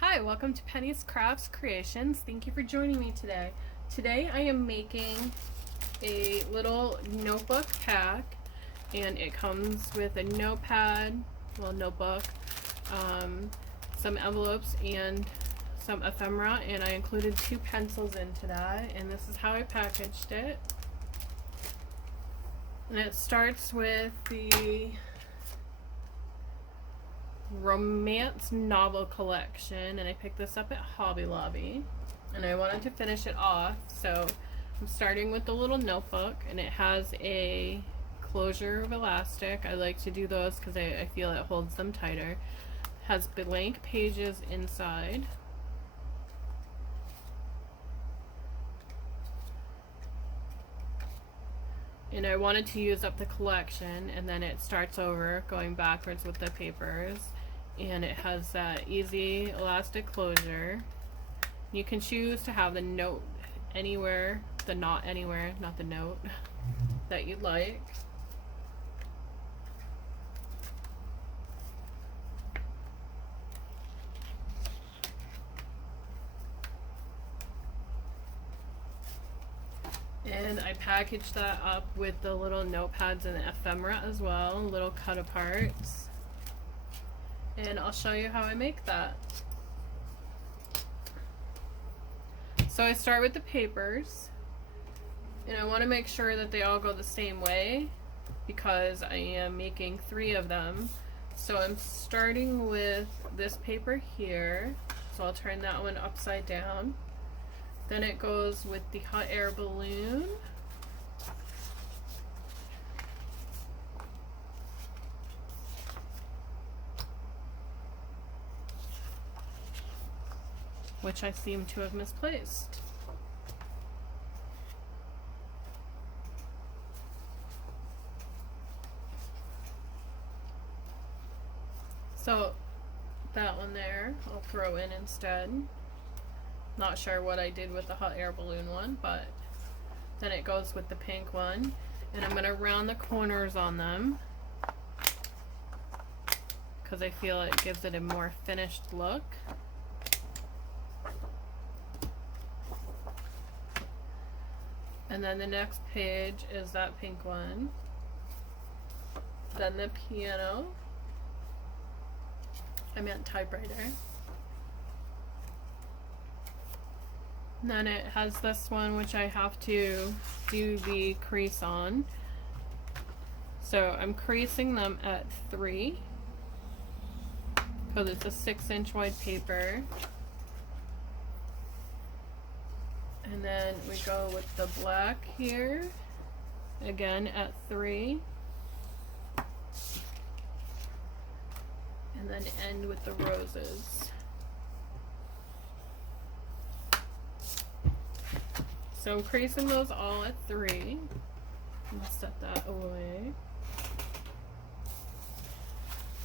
Hi, welcome to Penny's Crafts Creations. Thank you for joining me today. Today I am making a little notebook pack, and it comes with a notepad, notebook, some envelopes, and some ephemera, and I included 2 pencils into that, and this is how I packaged it. And it starts with the romance novel collection, and I picked this up at Hobby Lobby, and I wanted to finish it off, so I'm starting with the little notebook, and it has a closure of elastic. I like to do those because I feel it holds them tighter. It has blank pages inside. And I wanted to use up the collection, and then it starts over going backwards with the papers, and it has that easy elastic closure. You can choose to have the note anywhere, the not anywhere, not the note, that you'd like. And I packaged that up with the little notepads and the ephemera as well, little cut aparts. And I'll show you how I make that. So I start with the papers, and I want to make sure that they all go the same way because I am making 3 of them. So I'm starting with this paper here, so I'll turn that one upside down. Then it goes with the hot air balloon. Which I seem to have misplaced. So that one there, I'll throw in instead. Not sure what I did with the hot air balloon one, but then it goes with the pink one. And I'm going to round the corners on them because I feel it gives it a more finished look. And then the next page is that pink one. Then the piano. I meant typewriter. And then it has this one which I have to do the crease on. So I'm creasing them at 3 because it's a 6-inch wide paper. And then we go with the black here, again at 3. And then end with the roses. So I'm creasing those all at 3. I'll set that away.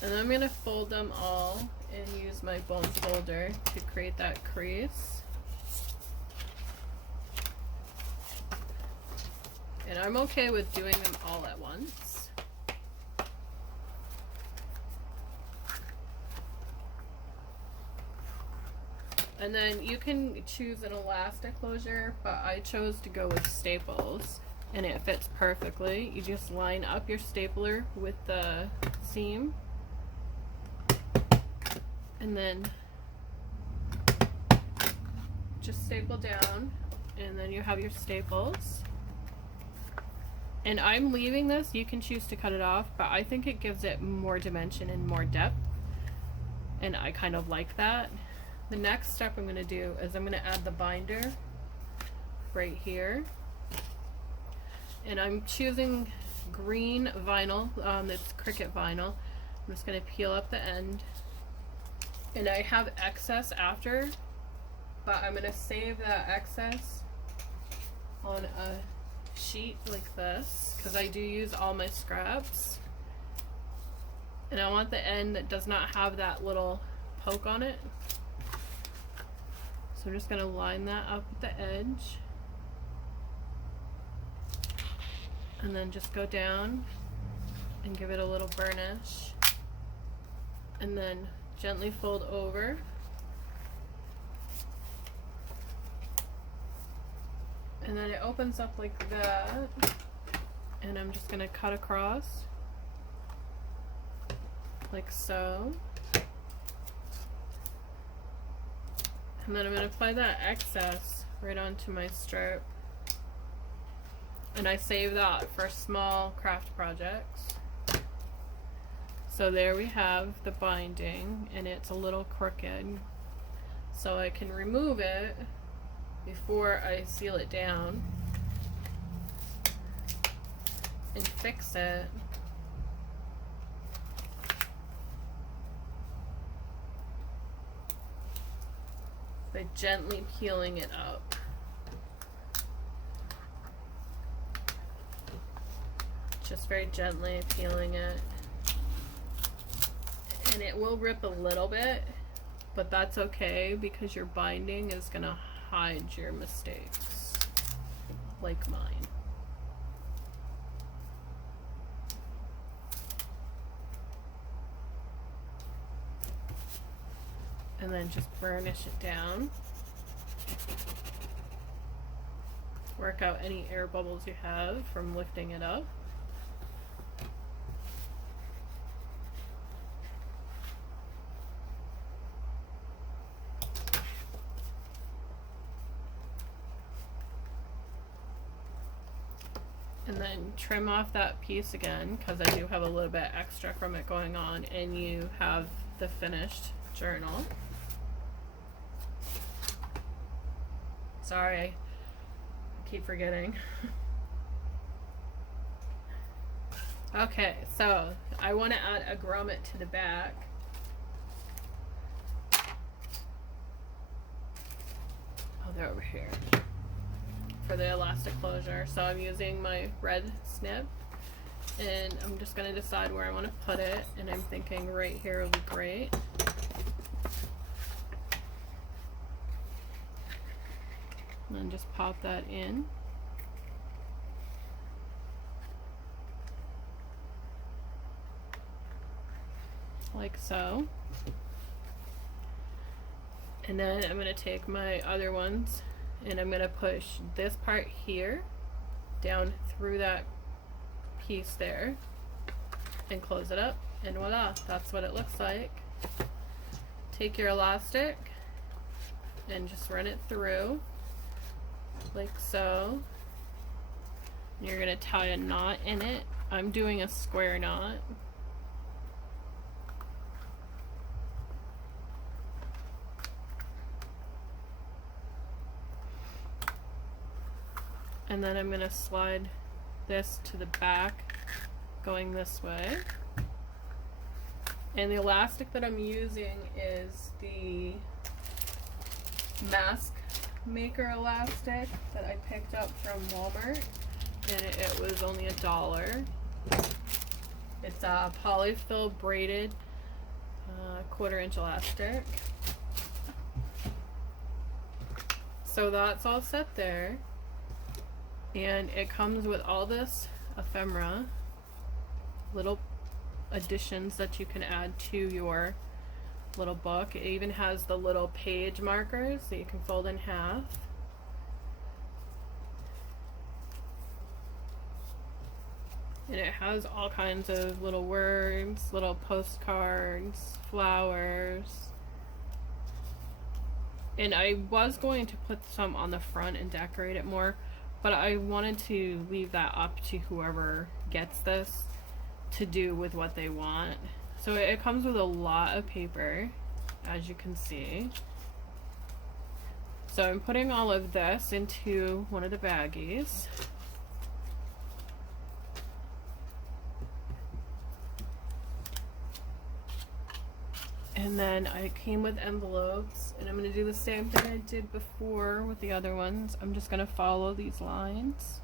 And then I'm going to fold them all and use my bone folder to create that crease. And I'm okay with doing them all at once. And then you can choose an elastic closure, but I chose to go with staples, and it fits perfectly. You just line up your stapler with the seam, and then just staple down, and then you have your staples. And I'm leaving this, you can choose to cut it off, but I think it gives it more dimension and more depth, and I kind of like that. The next step I'm going to do is I'm going to add the binder right here, and I'm choosing green vinyl, it's Cricut vinyl. I'm just going to peel up the end, and I have excess after, but I'm going to save that excess on a sheet like this because I do use all my scraps, and I want the end that does not have that little poke on it. So I'm just going to line that up at the edge, and then just go down and give it a little burnish, and then gently fold over And then it opens up like that. And I'm just gonna cut across like so. And then I'm gonna apply that excess right onto my strip. And I save that for small craft projects. So there we have the binding, and it's a little crooked. So I can remove it before I seal it down and fix it. By gently peeling it up. Just very gently peeling it. And it will rip a little bit, but that's okay because your binding is gonna hide your mistakes, like mine. And then just burnish it down. Work out any air bubbles you have from lifting it up. And then trim off that piece again, because I do have a little bit extra from it going on, and you have the finished journal. Sorry, I keep forgetting. Okay, so I want to add a grommet to the back. Oh, they're over here. For the elastic closure. So I'm using my red snip, and I'm just going to decide where I want to put it, and I'm thinking right here would be great. And then just pop that in. Like so. And then I'm going to take my other ones, and I'm going to push this part here down through that piece there and close it up, and voila, that's what it looks like. Take your elastic and just run it through like so. You're going to tie a knot in it. I'm doing a square knot. And then I'm going to slide this to the back, going this way. And the elastic that I'm using is the Mask Maker elastic that I picked up from Walmart, and it was only $1. It's a polyfill braided 1/4 inch elastic. So that's all set there. And it comes with all this ephemera, little additions that you can add to your little book. It even has the little page markers that you can fold in half. And it has all kinds of little words, little postcards, flowers. And I was going to put some on the front and decorate it more, but I wanted to leave that up to whoever gets this to do with what they want. So it comes with a lot of paper, as you can see. So I'm putting all of this into one of the baggies. And then I came with envelopes, and I'm going to do the same thing I did before with the other ones. I'm just going to follow these lines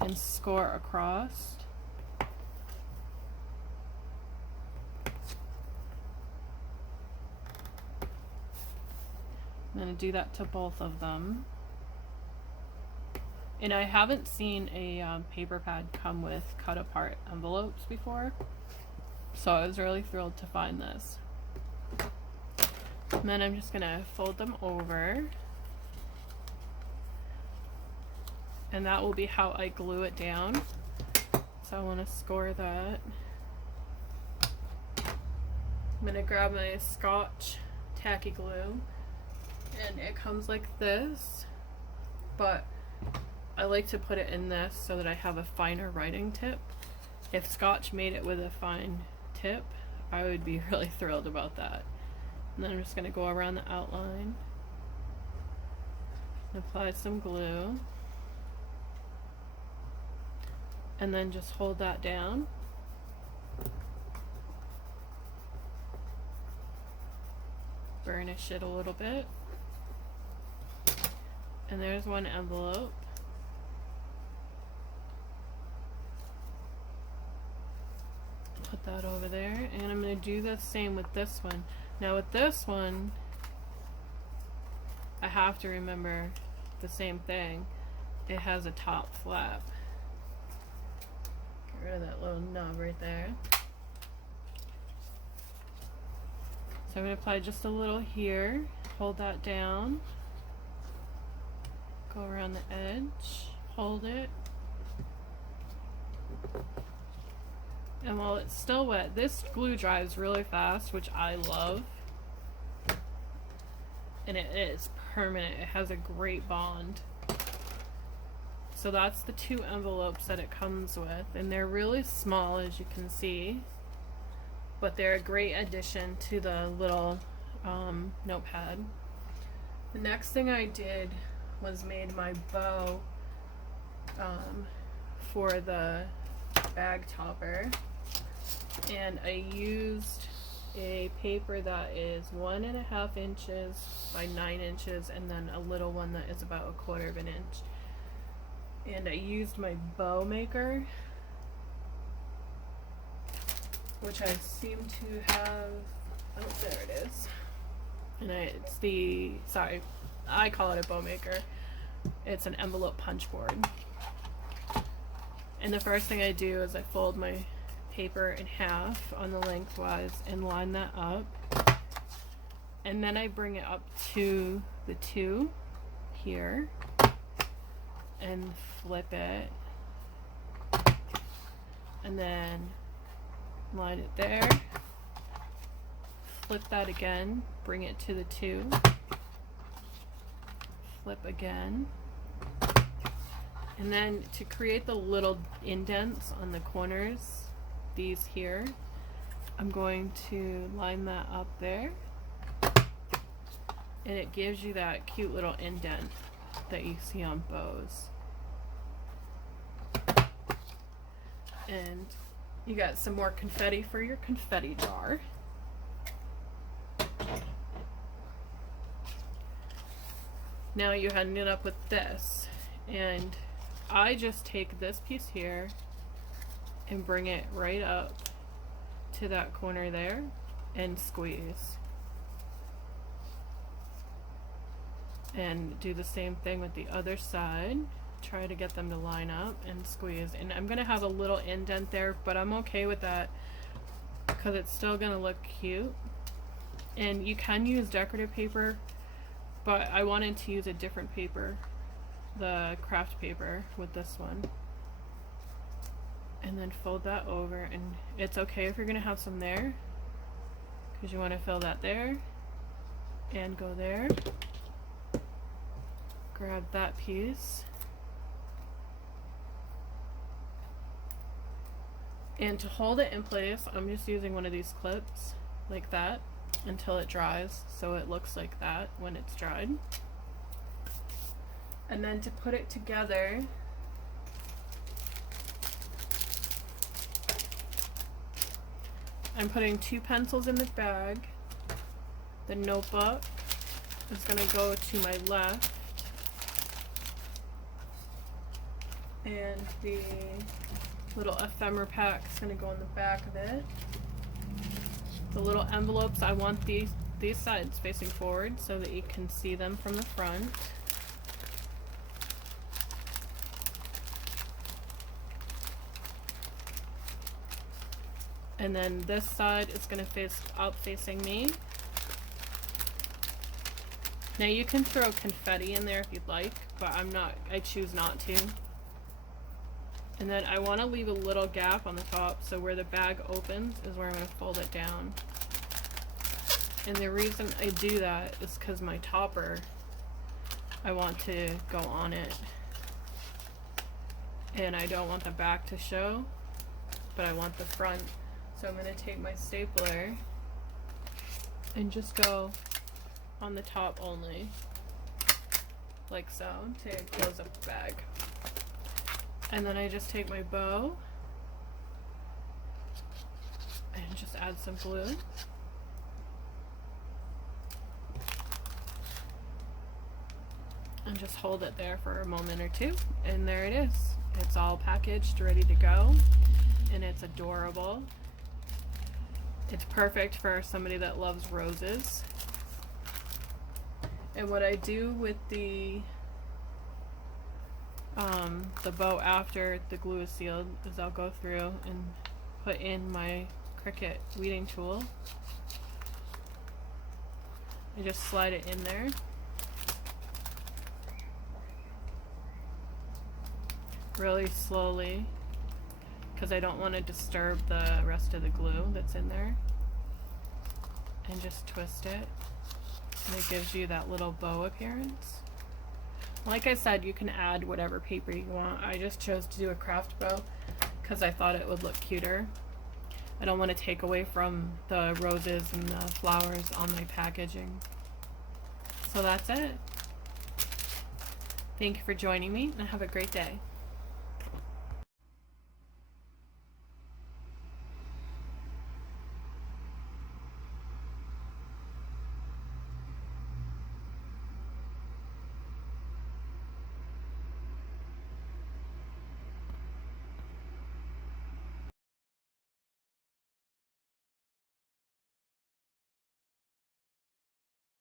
and score across. I'm going to do that to both of them. And I haven't seen a paper pad come with cut apart envelopes before, so I was really thrilled to find this. And then I'm just going to fold them over. and that will be how I glue it down. So I want to score that. I'm going to grab my Scotch tacky glue, and it comes like this, but I like to put it in this so that I have a finer writing tip. If Scotch made it with a fine tip, I would be really thrilled about that. And then I'm just going to go around the outline and apply some glue, and then just hold that down. Burnish it a little bit. And there's one envelope. Put that over there, and I'm going to do the same with this one. Now with this one, I have to remember the same thing. It has a top flap. Get rid of that little nub right there. So I'm going to apply just a little here, hold that down, go around the edge, hold it, and while it's still wet, this glue dries really fast, which I love, and it is permanent. It has a great bond. So that's the 2 envelopes that it comes with, and they're really small, as you can see, but they're a great addition to the little notepad. The next thing I did was made my bow for the bag topper, and I used a paper that is 1.5 inches by 9 inches, and then a little one that is about 1/4 of an inch. And I used my bow maker, which I seem to have, oh, there it is. And it's the, sorry, I call it a bow maker. It's an envelope punch board. And the first thing I do is I fold my paper in half on the lengthwise and line that up. And then I bring it up to the 2 here and flip it. And then line it there, flip that again, bring it to the 2, flip again, and then to create the little indents on the corners, these here, I'm going to line that up there, and it gives you that cute little indent that you see on bows. And you got some more confetti for your confetti jar. Now you end it up with this, and I just take this piece here and bring it right up to that corner there and squeeze. And do the same thing with the other side. Try to get them to line up and squeeze. And I'm gonna have a little indent there, but I'm okay with that because it's still gonna look cute. And you can use decorative paper, but I wanted to use a different paper, the craft paper, with this one. And then fold that over, and it's okay if you're gonna have some there, because you want to fill that there and go there. Grab that piece. And to hold it in place, I'm just using one of these clips like that until it dries, so it looks like that when it's dried. And then to put it together, I'm putting 2 pencils in the bag. The notebook is going to go to my left, and the little ephemera pack is going to go in the back of it. The little envelopes, I want these sides facing forward so that you can see them from the front. And then this side is going to face out facing me. Now you can throw confetti in there if you'd like, but I choose not to. And then I want to leave a little gap on the top, so where the bag opens is where I'm going to fold it down. And the reason I do that is because my topper, I want to go on it. And I don't want the back to show, but I want the front. So I'm going to take my stapler and just go on the top only, like so, to close up the bag. And then I just take my bow and just add some glue. And just hold it there for a moment or two, and there it is. It's all packaged, ready to go, and it's adorable. It's perfect for somebody that loves roses. And what I do with the bow after the glue is sealed is I'll go through and put in my Cricut weeding tool. I just slide it in there. Really slowly, because I don't want to disturb the rest of the glue that's in there. And just twist it, and it gives you that little bow appearance. Like I said, you can add whatever paper you want. I just chose to do a craft bow because I thought it would look cuter. I don't want to take away from the roses and the flowers on my packaging. So that's it. Thank you for joining me, and have a great day.